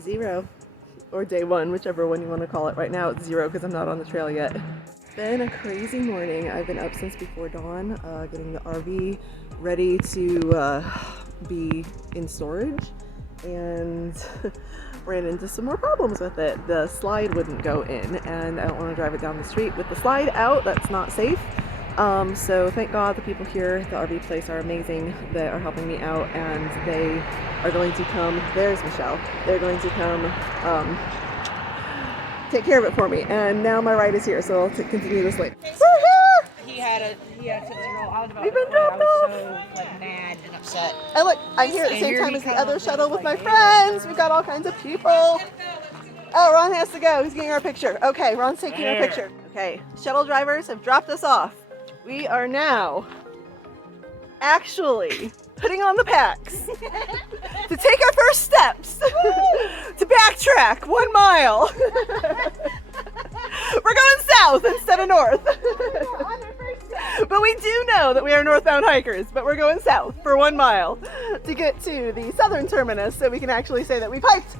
day 0 or day 1, whichever one you want to call it. Right now it's 0 because I'm not on the trail yet. It's been a crazy morning. I've been up since before dawn, getting the RV ready to be in storage, and ran into some more problems with it. The slide wouldn't go in, and I don't want to drive it down the street with the slide out. That's not safe. So thank God the people here, the RV place, are amazing. They are helping me out, and they are going to come. There's Michelle. They're going to come take care of it for me. And now my ride is here, so I'll continue this later. We're here! He had to roll out about We've been it. dropped I was off. so mad and upset. And look, I'm here at the same time as the other shuttle with my friends. We've got all kinds of people. Oh, Ron has to go. He's getting our picture. Okay, Ron's taking our picture. Okay, shuttle drivers have dropped us off. We are now actually putting on the packs to take our first steps to backtrack 1 mile. We're going south instead of north. But we do know that we are northbound hikers, but we're going south for 1 mile to get to the southern terminus so we can actually say that we've hiked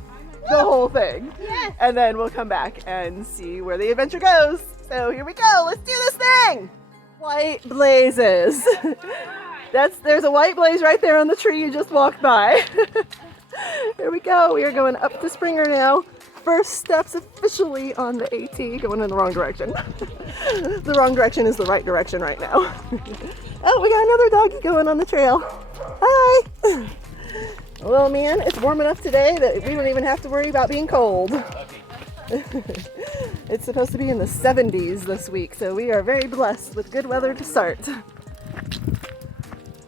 the whole thing. Yes. And then we'll come back and see where the adventure goes. So here we go. Let's do this thing. White blazes. There's a white blaze right there on the tree you just walked by. Here we go. We are going up to Springer now. First steps officially on the AT, going in the wrong direction. The wrong direction is the right direction right now. Oh, we got another doggy going on the trail. Hi. Well, man, it's warm enough today that we don't even have to worry about being cold. It's supposed to be in the 70s this week, so we are very blessed with good weather to start.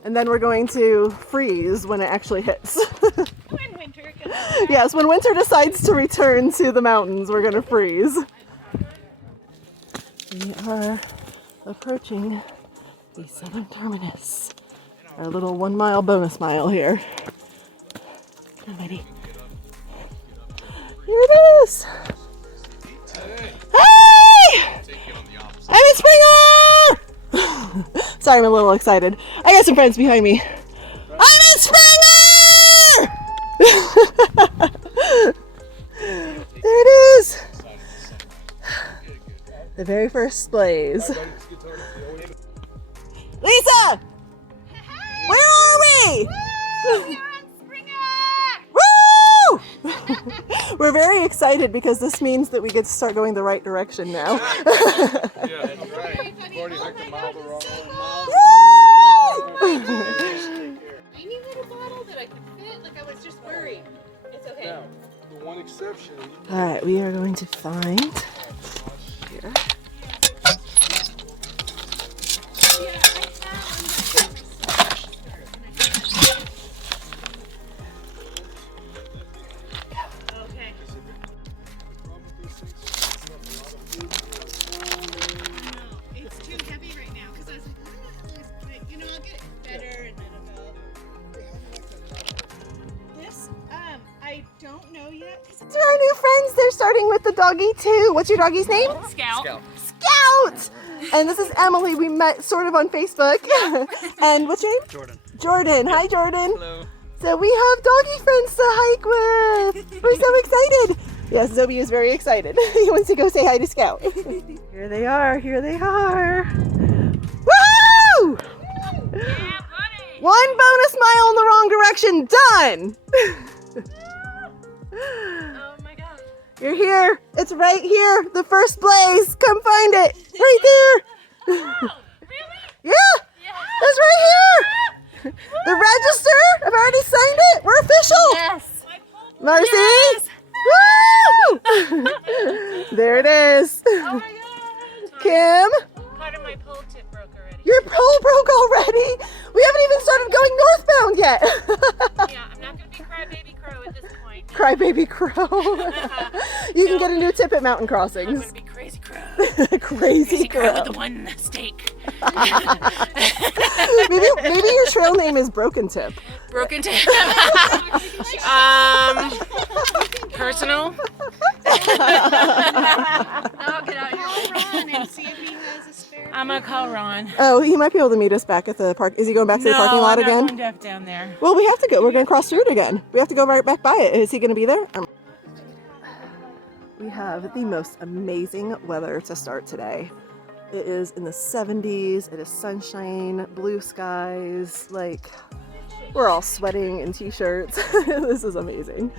And then we're going to freeze when it actually hits. When winter comes back. Yes, when winter decides to return to the mountains, we're going to freeze. We are approaching the southern terminus. Our little 1 mile bonus mile here. Come on, buddy. Here it is. Hey! I'm in Springer! Sorry, I'm a little excited. I got some friends behind me. I'm in Springer! There it is. The very first blaze. Lisa! Where are we? Woo! Woo! We're very excited because this means that we get to start going the right direction now. Yeah, that's right. We've already hiked a mile the wrong mile. I needed a bottle that I could fit. Like, I was just worried. It's okay. Now, the one exception. All right, we are going to find here. These are our new friends. They're starting with the doggy too. What's your doggy's name? Scout. Scout! And this is Emily. We met sort of on Facebook. And what's your name? Jordan. Jordan. Hi, Jordan. Hello. So we have doggy friends to hike with. We're so excited. Yes, Zoe is very excited. He wants to go say hi to Scout. Here they are. Here they are. Woo! Yeah, buddy. 1 bonus mile in the wrong direction. Done. Oh my gosh. You're here. It's right here. The first blaze. Come find it. Right there. Oh, really? Yeah. Yeah. It's right here. The register. I've already signed it. We're official. Yes. Marcy. Yes. Woo! There it is. Oh my god. Kim. Part of my pole tip broke already. Your pole broke already. We haven't even started going northbound yet. Yeah, I'm not going to be crybaby crow at this point. Crybaby crow. You can get a new tip at mountain I'm crossings. going to be crazy crow. Crazy crow. with the one steak. Maybe your trail name is Broken Tip. Broken tip. Personal. I'll get out here. Ron and see if he has a spare. I'm gonna call Ron. Oh, he might be able to meet us back at the park. Is he going back to the parking lot again? No, I'm down there. Well, we have to go. We're going to cross through it again. We have to go right back by it. Is he going to be there? We have the most amazing weather to start today. It is in the 70s, it is sunshine, blue skies, like we're all sweating in t-shirts. This is amazing.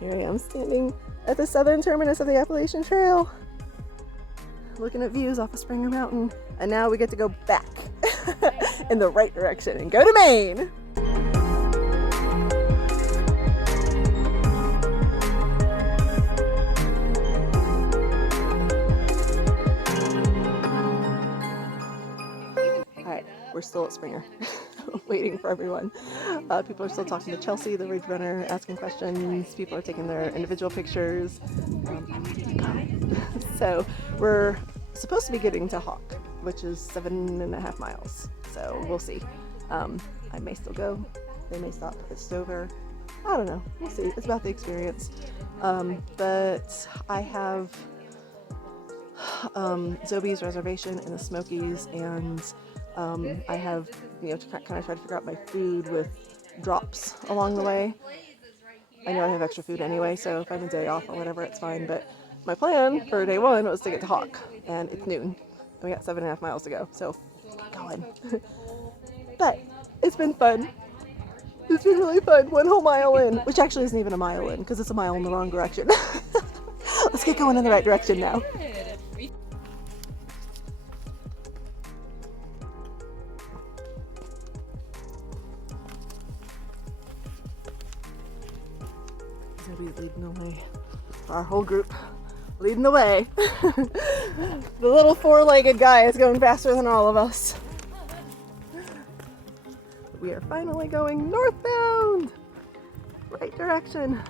Here I am standing at the southern terminus of the Appalachian Trail, looking at views off of Springer Mountain, and now we get to go back in the right direction and go to Maine. We're still at Springer, waiting for everyone. People are still talking to Chelsea, the ridge runner, asking questions. People are taking their individual pictures. So we're supposed to be getting to Hawk, which is 7.5 miles. So we'll see. I may still go. They may stop at Stover. I don't know. We'll see. It's about the experience. But I have Zobe's reservation in the Smokies, and I have, to kind of try to figure out my food with drops along the way. I know I have extra food anyway, so if I have a day off or whatever, it's fine. But my plan for day one was to get to Hawk, and it's noon. And we got 7.5 miles to go, so keep going. But it's been fun. It's been really fun. 1 whole mile in, which actually isn't even a mile in, because it's a mile in the wrong direction. Let's get going in the right direction now. Zoe's leading the way. Our whole group leading the way. The little 4-legged guy is going faster than all of us. We are finally going northbound. Right direction.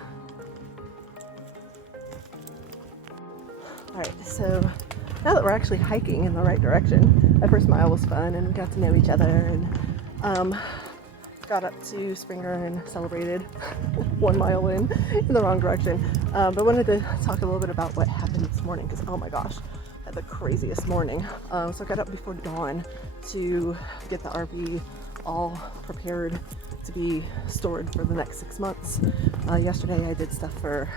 Alright, so now that we're actually hiking in the right direction, that first mile was fun and we got to know each other, and got up to Springer and celebrated 1 mile in the wrong direction. But I wanted to talk a little bit about what happened this morning, because oh my gosh, I had the craziest morning. So I got up before dawn to get the RV all prepared to be stored for the next 6 months. Yesterday I did stuff for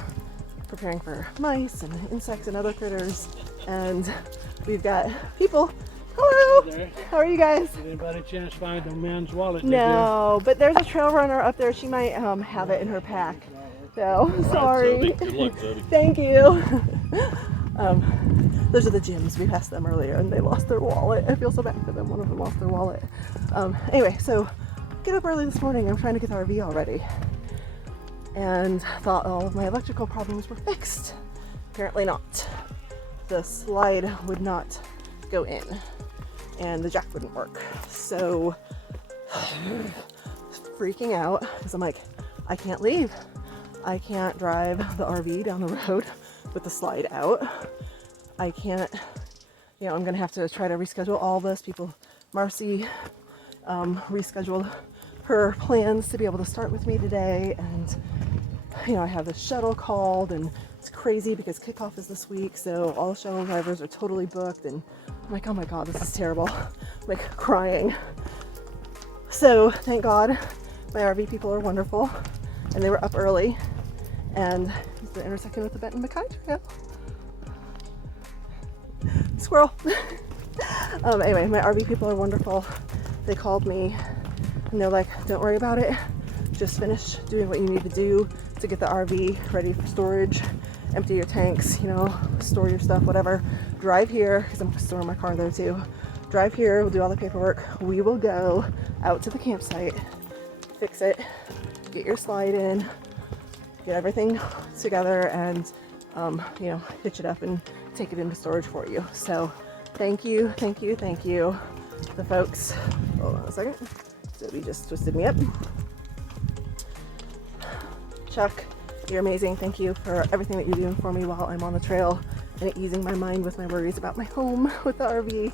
preparing for mice and insects and other critters, and we've got people. Hello! There. How are you guys? Did anybody chance find the man's wallet? No, but there's a trail runner up there. She might have it in her pack. So, sorry. Good luck, Zoe. Thank you. Those are the gyms. We passed them earlier and they lost their wallet. I feel so bad for them. One of them lost their wallet. Anyway, so get up early this morning. I'm trying to get the RV all ready. And thought all of my electrical problems were fixed. Apparently not. The slide would not go in and the jack wouldn't work. So freaking out because I'm like, I can't leave. I can't drive the RV down the road with the slide out. I can't, I'm gonna have to try to reschedule all this. Marcy rescheduled her plans to be able to start with me today, and I have the shuttle called, and it's crazy because kickoff is this week, so all the shuttle drivers are totally booked, and I'm like, oh my god, this is terrible. I'm like crying. So thank God my RV people are wonderful, and they were up early, and it's the intersection with the Benton Mackay Trail. Squirrel. Anyway, my RV people are wonderful. They called me and they're like, don't worry about it. Just finish doing what you need to do to get the RV ready for storage. Empty your tanks, store your stuff, whatever. Drive here, because I'm going to store my car there too. Drive here, we'll do all the paperwork. We will go out to the campsite, fix it, get your slide in, get everything together, and hitch it up and take it into storage for you. So thank you. The folks, hold on a second. Zoe just twisted me up. Chuck, you're amazing. Thank you for everything that you're doing for me while I'm on the trail and easing my mind with my worries about my home with the RV.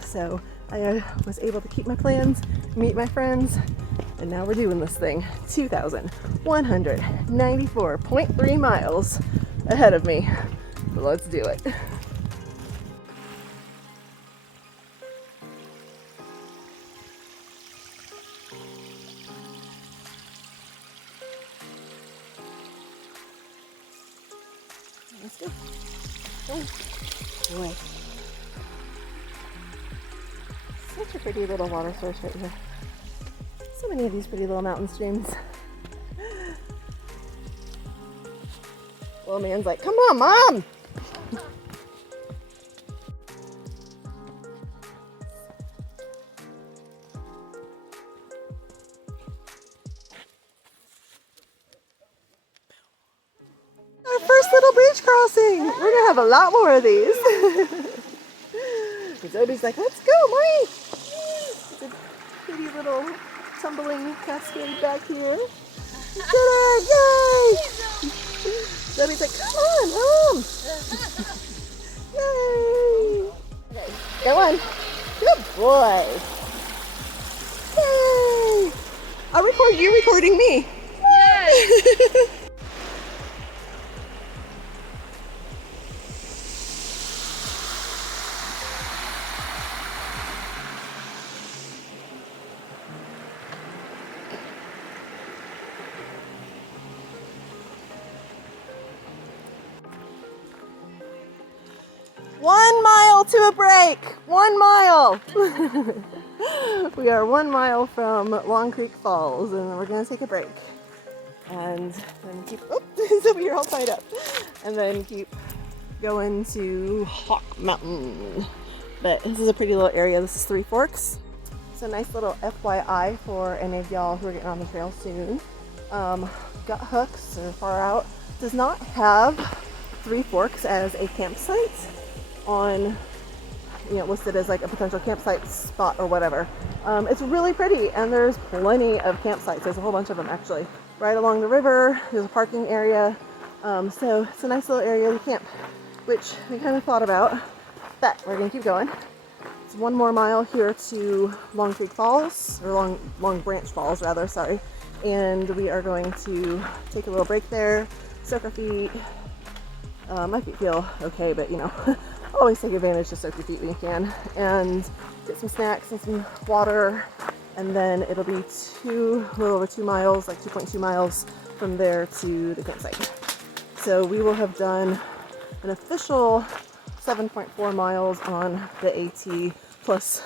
So I was able to keep my plans, meet my friends, and now we're doing this thing. 2,194.3 miles ahead of me. So let's do it. Let's go. Boy. Such a pretty little water source right here. So many of these pretty little mountain streams. Little man's like, come on, Mom! Our first little bridge crossing! We're gonna have a lot more of these. And Zoe's like, let's go, Marie! It's a pretty little tumbling cascade back here. We did it! Yay! Zoe's like, come on, Mom! Yay! Okay, go on. Good boy. Yay! I'll record you recording me. Yes. 1 mile to a break. 1 mile. We are 1 mile from Long Creek Falls, and we're gonna take a break. And then keep. Oh, so you're all tied up. And then keep going to Hawk Mountain. But this is a pretty little area. This is Three Forks. It's a nice little FYI for any of y'all who are getting on the trail soon. Gut Hooks or Far Out does not have Three Forks as a campsite on, listed as like a potential campsite spot or whatever. It's really pretty, and there's plenty of campsites. There's a whole bunch of them actually. Right along the river, there's a parking area. So it's a nice little area to camp, which we kind of thought about, but we're gonna keep going. It's 1 more mile here to Long Creek Falls, or Long Branch Falls rather, sorry. And we are going to take a little break there, soak our feet. My feet feel okay, but always take advantage to soak your feet when you can, and get some snacks and some water, and then it'll be a little over 2 miles, like 2.2 miles from there to the campsite. So we will have done an official 7.4 miles on the AT plus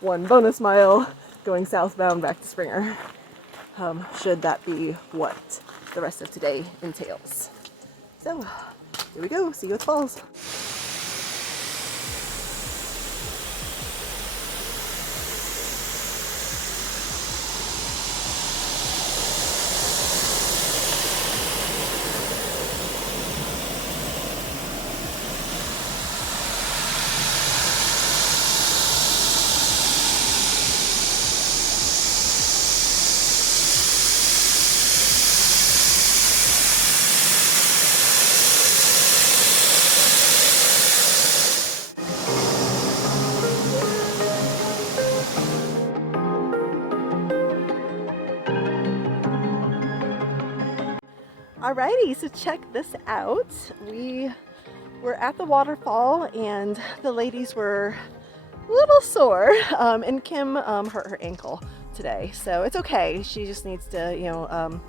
1 bonus mile going southbound back to Springer, should that be what the rest of today entails. So here we go, see you at the falls. Alrighty, so check this out. We were at the waterfall and the ladies were a little sore, and Kim hurt her ankle today, so it's okay. She just needs to,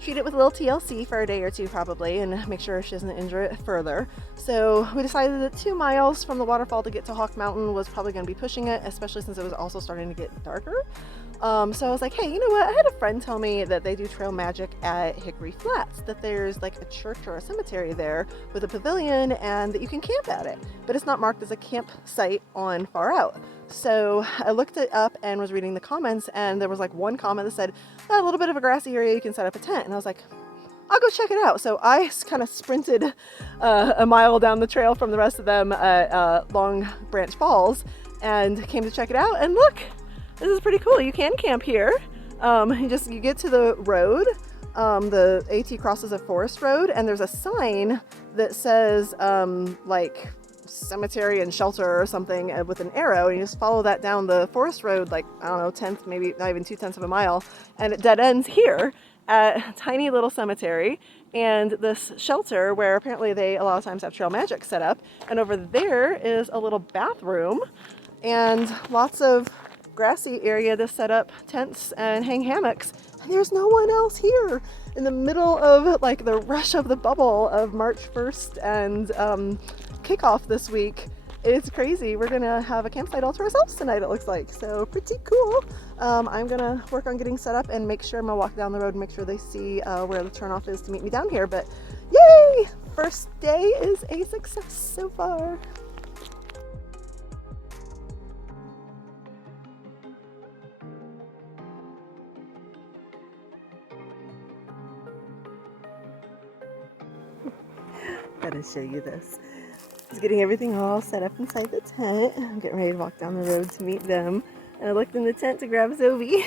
treat it with a little TLC for a day or two probably, and make sure she doesn't injure it further. So we decided that 2 miles from the waterfall to get to Hawk Mountain was probably going to be pushing it, especially since it was also starting to get darker. So I was like, hey, you know what? I had a friend tell me that they do trail magic at Hickory Flats, that there's like a church or a cemetery there with a pavilion and that you can camp at it, but it's not marked as a campsite on Far Out. So I looked it up and was reading the comments, and there was like one comment that said, a little bit of a grassy area, you can set up a tent. And I was like, I'll go check it out. So I kind of sprinted a mile down the trail from the rest of them at Long Branch Falls and came to check it out. And look, this is pretty cool. You can camp here. You get to the road. The AT crosses a forest road, and there's a sign that says like cemetery and shelter or something with an arrow, and you just follow that down the forest road, like, I don't know, 10th, maybe not even 2/10 of a mile, and it dead ends here at a tiny little cemetery and this shelter where apparently they a lot of times have trail magic set up. And over there is a little bathroom and lots of grassy area to set up tents and hang hammocks. And there's no one else here in the middle of like the rush of the bubble of March 1st and kickoff this week. It's crazy. We're gonna have a campsite all to ourselves tonight, it looks like. So pretty cool. I'm gonna work on getting set up and make sure I'm gonna walk down the road and make sure they see where the turnoff is to meet me down here. But yay! First day is a success so far. Gotta show you this. Just getting everything all set up inside the tent. I'm getting ready to walk down the road to meet them. And I looked in the tent to grab Zoe.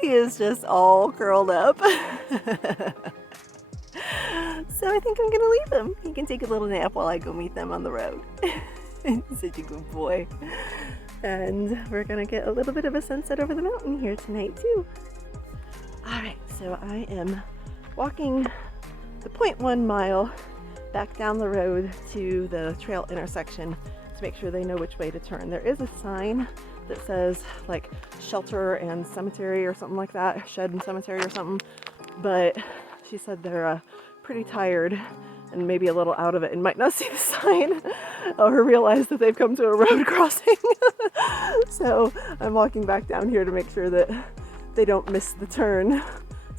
He is just all curled up. So I think I'm gonna leave him. He can take a little nap while I go meet them on the road. Such a good boy. And we're gonna get a little bit of a sunset over the mountain here tonight too. Alright, so I am walking the 0.1 mile back down the road to the trail intersection to make sure they know which way to turn. There is a sign that says like shelter and cemetery or something like that, shed and cemetery or something, but she said they're pretty tired and maybe a little out of it and might not see the sign or realize that they've come to a road crossing. So I'm walking back down here to make sure that they don't miss the turn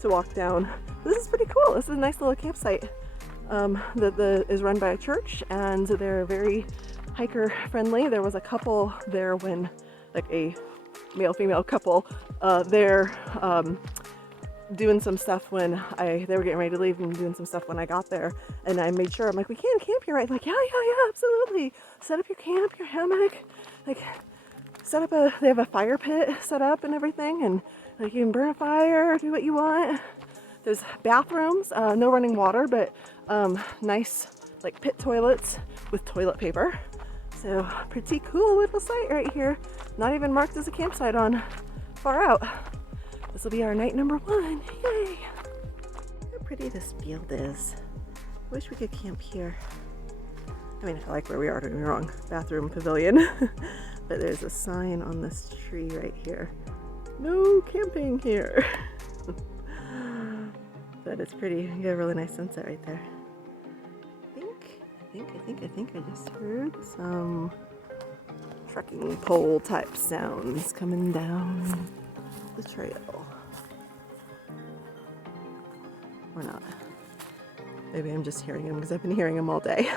to walk down. This is pretty cool. This is a nice little campsite that is run by a church, and they're very hiker friendly. There was a couple there when, like a male-female couple, they're doing some stuff when they were getting ready to leave and doing some stuff when I got there, and I made sure, I'm like, we can camp here, right? Like, yeah, absolutely. Set up your camp, your hammock, like set up they have a fire pit set up and everything, and like you can burn a fire, do what you want. There's bathrooms, no running water, but nice like pit toilets with toilet paper. So pretty cool little site right here. Not even marked as a campsite on far out. This will be our night number 1. Yay! How pretty this field is. Wish we could camp here. I mean, I like where we are, don't get me wrong. Bathroom pavilion. But there's a sign on this tree right here. No camping here. But it's pretty. You got a really nice sunset right there. I think I just heard some trekking pole type sounds coming down the trail. Or not. Maybe I'm just hearing them because I've been hearing them all day.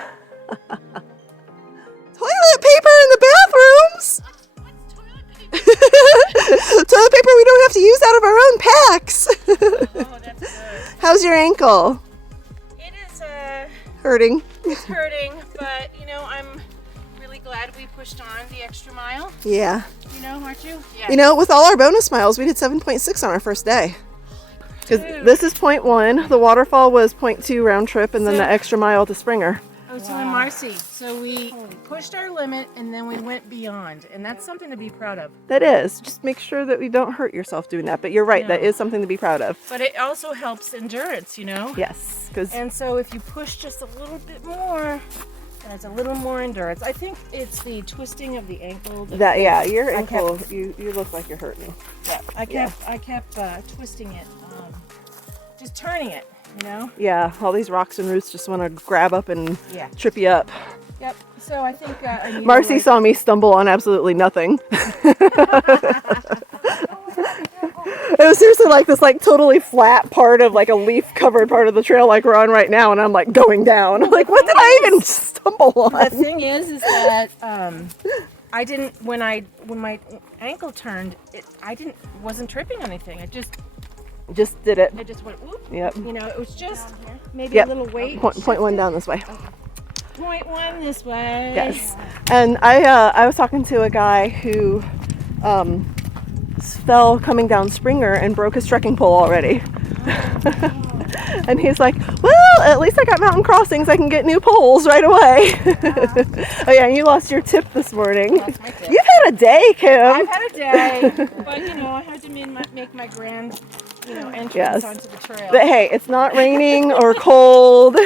Toilet paper in the bathrooms! What's toilet paper? Toilet paper we don't have to use out of our own packs. Oh, that's good. How's your ankle? It is Hurting. it's hurting, but you know, I'm really glad we pushed on the extra mile. Yeah. You know, aren't you? Yeah. You know, with all our bonus miles, we did 7.6 on our first day. Because this is 0.1, the waterfall was 0.2 round trip, and then the extra mile to Springer. Oh, so in Marcy. So we pushed our limit and then we went beyond, and that's something to be proud of. That is. Just make sure that we don't hurt yourself doing that. But you're right, that is something to be proud of. But it also helps endurance, you know? Yes. And so if you push just a little bit more, that's a little more endurance. I think it's the twisting of the ankle. Your ankle, you look like you're hurting. Yeah, I kept twisting it, just turning it, you know? Yeah, all these rocks and roots just want to grab up and trip you up. Yep. So I think I need Marcy saw me stumble on absolutely nothing. It was seriously like this like totally flat part of like a leaf covered part of the trail like we're on right now, and I'm like going down. I'm like, what did I even stumble on? The thing is that I didn't when my ankle turned, wasn't tripping anything. I just did it. It just went whoop. Yep. You know, it was just maybe a little weight. Point 1 down this way. Okay. 0.1 this way. Yes. And I was talking to a guy who fell coming down Springer and broke his trekking pole already. And he's like, well, at least I got mountain crossings. I can get new poles right away. Oh yeah, you lost your tip this morning. Lost my tip. You've had a day, Kim. I've had a day, but you know, I had to make my grand entrance Yes. onto the trail. But hey, it's not raining or cold.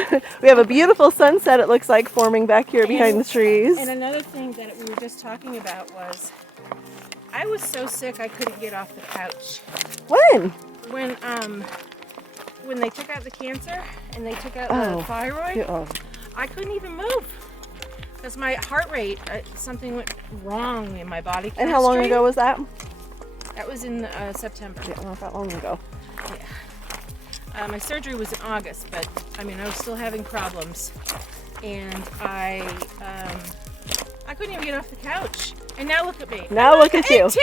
We have a beautiful sunset, it looks like, forming back here behind the trees. And another thing that we were just talking about was, I was so sick I couldn't get off the couch. When? When they took out the cancer and they took out the thyroid, Yeah, oh. I couldn't even move because my heart rate, something went wrong in my body. And how long ago was that? That was in September. Yeah, not that long ago. Yeah. My surgery was in August, but I mean, I was still having problems, and I couldn't even get off the couch. And now look at me. Now look at you. AT!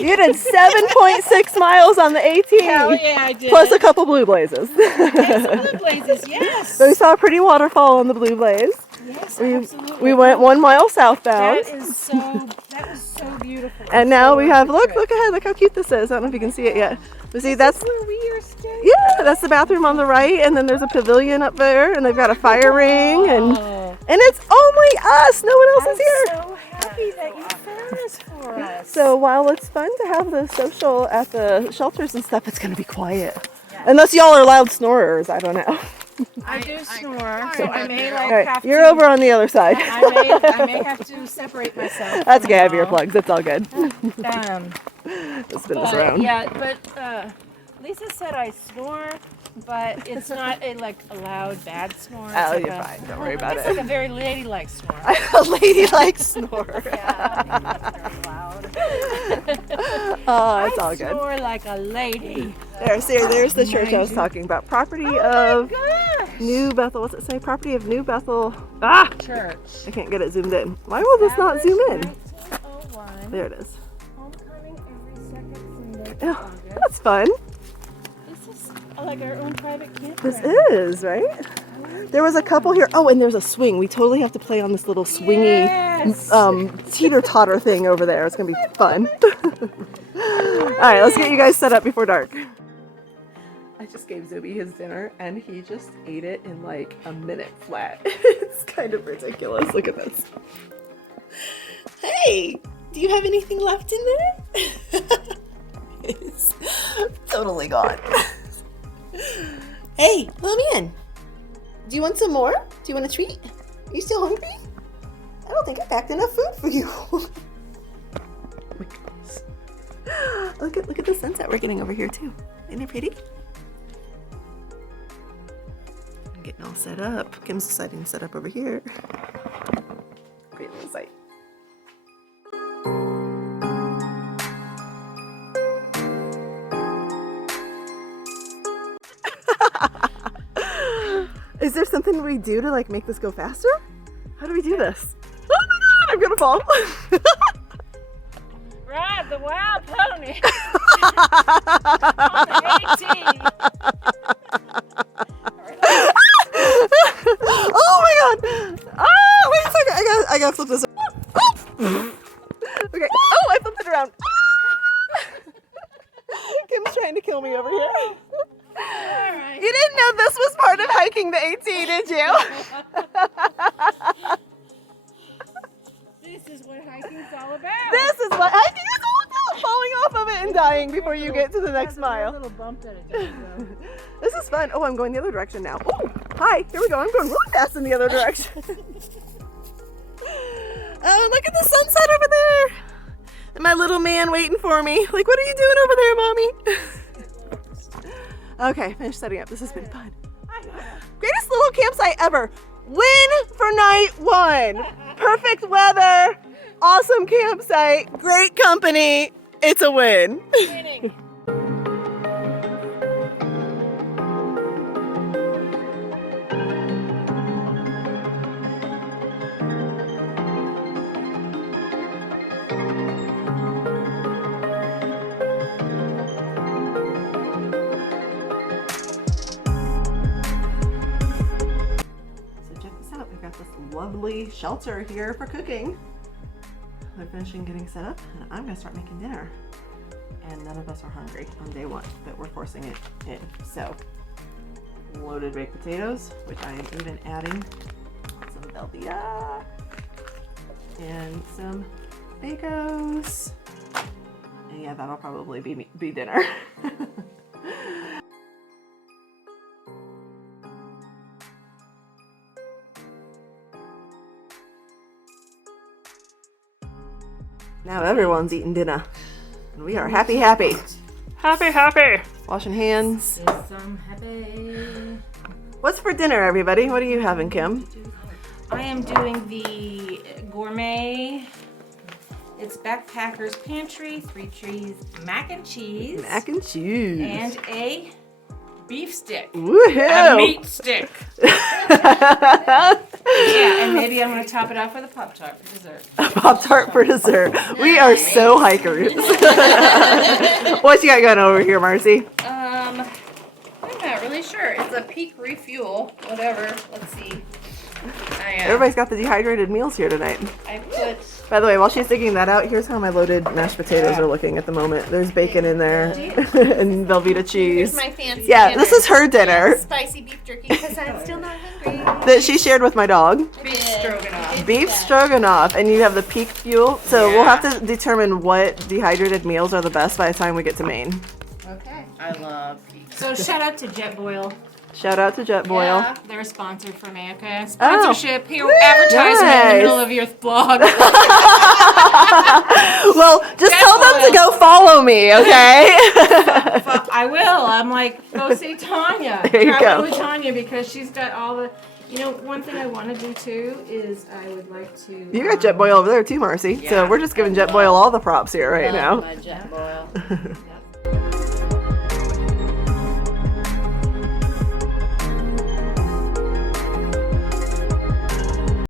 You did 7.6 miles on the AT. Hell yeah, I did. Plus a couple blue blazes. Yes, blue blazes, yes. So we saw a pretty waterfall on the blue blaze. Yes, absolutely. We went 1 mile southbound. That was so beautiful. And now So we have, worth the look trip. ahead, look how cute this is. I don't know if you can see it yet. But see, that's, Where we are staying. yeah, that's the bathroom on the right. And then there's a pavilion up there. And they've got a fire ring. And it's only us. No one else is here. I'm so happy that you found this for us. So while it's fun to have the social at the shelters and stuff, it's going to be quiet. Unless y'all are loud snorers. I don't know. I do snore, so I may All like right, have you're to. over on the other side. I may have to separate myself. That's okay. I have somehow. earplugs. It's all good. Um, Let's spin this around. yeah, but Lisa said I snore, but it's not a loud bad snore. It's Oh, like you're fine. Don't worry about it's it. like a very ladylike snore. A ladylike snore. Yeah, not very loud. Oh, it's I all good. snore like a lady. There's the church I was talking about. Property of Gosh. New Bethel. What's it say? Property of New Bethel. Church. I can't get it zoomed in. Why will this not zoom in? 1901. There it is. Homecoming every second Sunday of Oh, August. that's fun. This is like our own private campground. This is, right? There was a couple here. Oh, and there's a swing. We totally have to play on this little swingy Yes. teeter-totter thing over there. It's going to be fun. All right, let's get you guys set up before dark. I just gave Zuby his dinner, and he just ate it in like a minute flat. It's kind of ridiculous. Look at this. Hey, do you have anything left in there? It's totally gone. Hey, come in. Do you want some more? Do you want a treat? Are you still hungry? I don't think I packed enough food for you. Oh my goodness. Look at the sunset we're getting over here too. Isn't it pretty? I'm getting all set up. Kim's deciding to set up over here. Great little sight. Is there something we do to like make this go faster? How do we do this? Oh my god, I'm gonna fall. Ride the wild pony on the AT. Oh my god! Oh, wait a second. I gotta flip this. Okay. Oh, I flipped it around. Kim's trying to kill me over here. Alright. You didn't know this was part of hiking the AT, did you? This is what hiking's all about. This is what hiking is all about. Falling off of it and dying before you get to the next Has a mile. little bump that it doesn't go. This is fun. Oh, I'm going the other direction now. Oh, hi. Here we go. I'm going really fast in the other direction. Oh, look at the sunset over there. And my little man waiting for me. Like, what are you doing over there, Mommy? Okay, finished setting up. This has been fun. Greatest little campsite ever. Win for night one. Perfect weather. Awesome campsite. Great company. It's a win. Winning. Lovely shelter here for cooking. They're finishing getting set up and I'm gonna start making dinner. And none of us are hungry on day one, but we're forcing it in. So, loaded baked potatoes, which I am even adding some Velveeta and some Bacos. And yeah, that'll probably be dinner. Now everyone's eating dinner. And we are happy, happy. Happy. Washing hands. I'm happy. What's for dinner, everybody? What are you having, Kim? I am doing the gourmet. It's Backpacker's Pantry, 3 cheese mac and cheese. Mac and cheese. And a beef stick. Woohoo! A meat stick. Yeah, and maybe I'm going to top it off with a Pop-Tart for dessert. Pop-Tart for dessert. We are so hikers. What you got going over here, Marcy? I'm not really sure. It's a peak refuel, whatever. Let's see. Everybody's got the dehydrated meals here tonight. I put By the way, while she's digging that out, here's how my loaded mashed potatoes are looking at the moment. There's bacon in there and Velveeta cheese. here's my fancy Yeah, dinner. this is her dinner Spicy beef jerky because I'm still not hungry. that she shared with my dog. Beef stroganoff. Beef stroganoff, and you have the peak fuel. So we'll have to determine what dehydrated meals are the best by the time we get to Maine. Okay. I love peak. So shout out to Jetboil. Shout out to Jetboil. Yeah. They're sponsored for me, okay? Sponsorship, here, advertisement in the nice. middle of your vlog. Well, just tell them to go follow me, okay? I will. I'm like, go see Tonya. There you Traveling go. with Tonya because she's got all the. You know, one thing I want to do too is I would like to. You got Jetboil over there too, Marcy. So we're just giving Jetboil all the props here right now. My Jetboil. Yep.